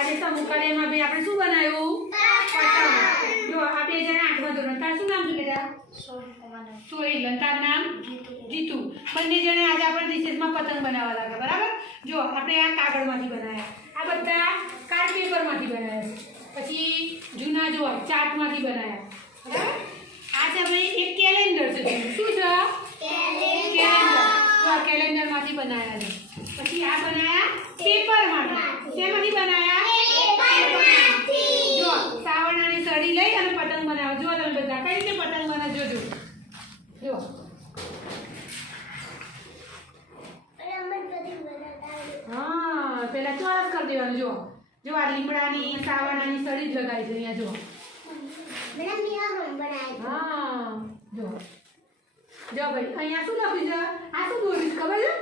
આજે સમૂહ કાર્યમાં ભાઈ આપણે શું બનાવ્યું? પતંગ. જો આપણે જેને 8મા ધોરણ તાર શું નામ છે બેટા? સોહિલ. તાર નામ? જીતુ. બંને જણે આજે આપણે રિસેસમાં પતંગ બનાવવા લાગ્યા બરાબર. જો આપણે આ કાગળમાંથી બનાવ્યા, આ બધા કાર્ડ પેપરમાંથી બનાવ્યા, પછી જૂના જો ચાર્ટમાંથી બનાવ્યા બરાબર. આ છે ભાઈ એક કેલેન્ડર છે. શું છે? કેલેન્ડર. જો આ કેલેન્ડરમાંથી બનાવ્યા છે. પછી આ બનાવ્યા પેપરમાંથી. શેમાંથી બનાવ્યા? પેપરમાંથી. જો સાવરણાની સળી લઈ અને પતંગ બનાવો. જો તમે બધા કઈ રીતે પતંગ બનાવો જોજો. જો હા પેલા ચોરસ કરી દેવાનું. જો જો આ લીમડાની સાવરણાની સળી જ લગાવી છે અહીંયા. જો હા જો જો ભાઈ અહીંયા શું લખ્યું છે? આ શું દોર્યું ખબર છે?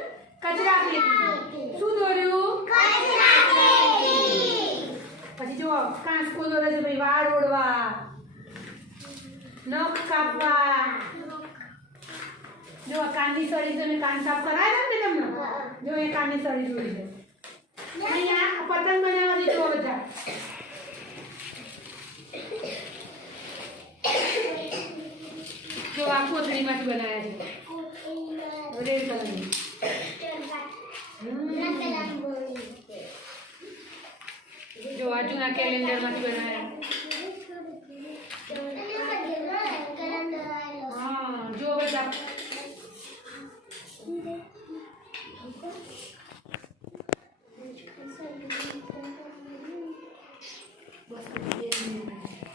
કચરા પેટી. શું દોર્યું? કચરા પેટી. પછી જો કાંસકો દોરે છે ભાઈ વાળ ઓળવા, નખ કાપવા. જો કાનની સળી તમે કાન સાફ કરાવ્યા ને તમને? જો એ કાનની સળી દોરી છે. અહીંયા પતંગ બનાવવાની જો બધા. જો આ કોથળીમાંથી બનાવ્યા છે રેડ કલરની. જો આ જૂના કેલેન્ડરમાંથી બનાવ્યા.